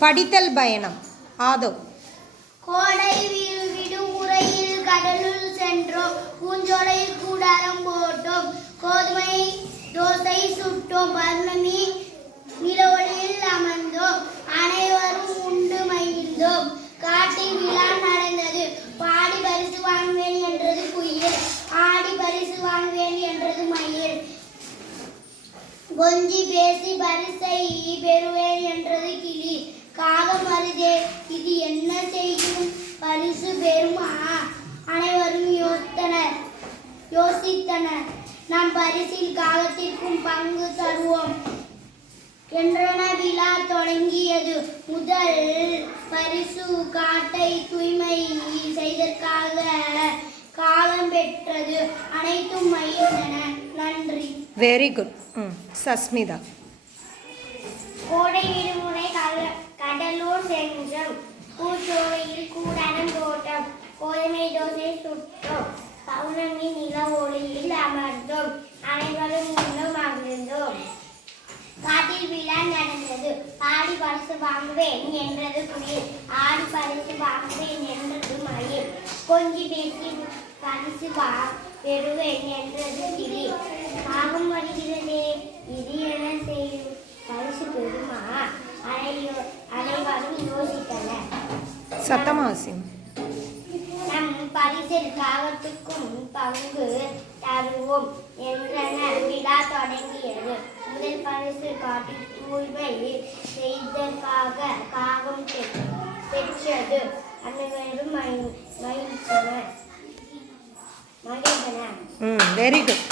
படித்தல் பயணம். ஆதவ். கோடை விடுமுறையில் கடலுள் சென்றோம். பூஞ்சோலையில் கூடாரம் போட்டோம். கோதுமை தோசை சுட்டோம். பௌர்ணமி நிலவொளியில் அமர்ந்தோம். அனைவரும் உண்டு மகிழ்ந்தோம். காட்டில் விழா நடந்தது. பாடி பரிசு வாங்குவேன் என்றது குயில். ஆடி பரிசு வாங்குவேன் என்றது மயில். கொஞ்சி பேசி பரிசை பெறுவேன் என்றது கிளி. காகம் வருதே, இது என்ன செய்யும், பரிசு பெறுமா? அனைவரும் யோசித்தனர். நாம் பரிசில் காகத்திற்கும் பங்கு தருவோம் என்றன. விழா தொடங்கியது. முதல் பரிசு காட்டை தூய்மை செய்ததற்காக காகம் பெற்றது. அனைத்தும் மகிழ்ந்தன. நன்றி. Very good. சஸ்மிதா. கோடை விடுமுறை கடலூர் சென்றோம். பூச்சோலையில் கூடாரம் போட்டோம். கோதுமை தோசை சுட்டோம். பௌர்ணமி நில ஒளியில் அமர்ந்தோம். அனைவரும் உண்டு மகிழ்ந்தோம். காட்டில் விழா நடந்தது. பாடி பரிசு வாங்குவேன் என்றது குயில். ஆடி பரிசு வாங்குவேன் என்றது மயில். கொஞ்சி பேசி பரிசு பெறுவேன் என்றது கிளி. காகம் வருகிறதே, இது என்ன செய்யும், பரிசு பெறுமா? அனைவரும் யோசித்தனர். சத்தமாசிம். நம் பரிசில் காகத்துக்கும் பங்கு தருவோம் என்றன. விழா தொடங்கியது. முதல் பரிசு காட்டில் தூய்மை செய்ததற்காக காகம் பெற்றது. அனைவரும் மகிழ்ந்தனர். Very good.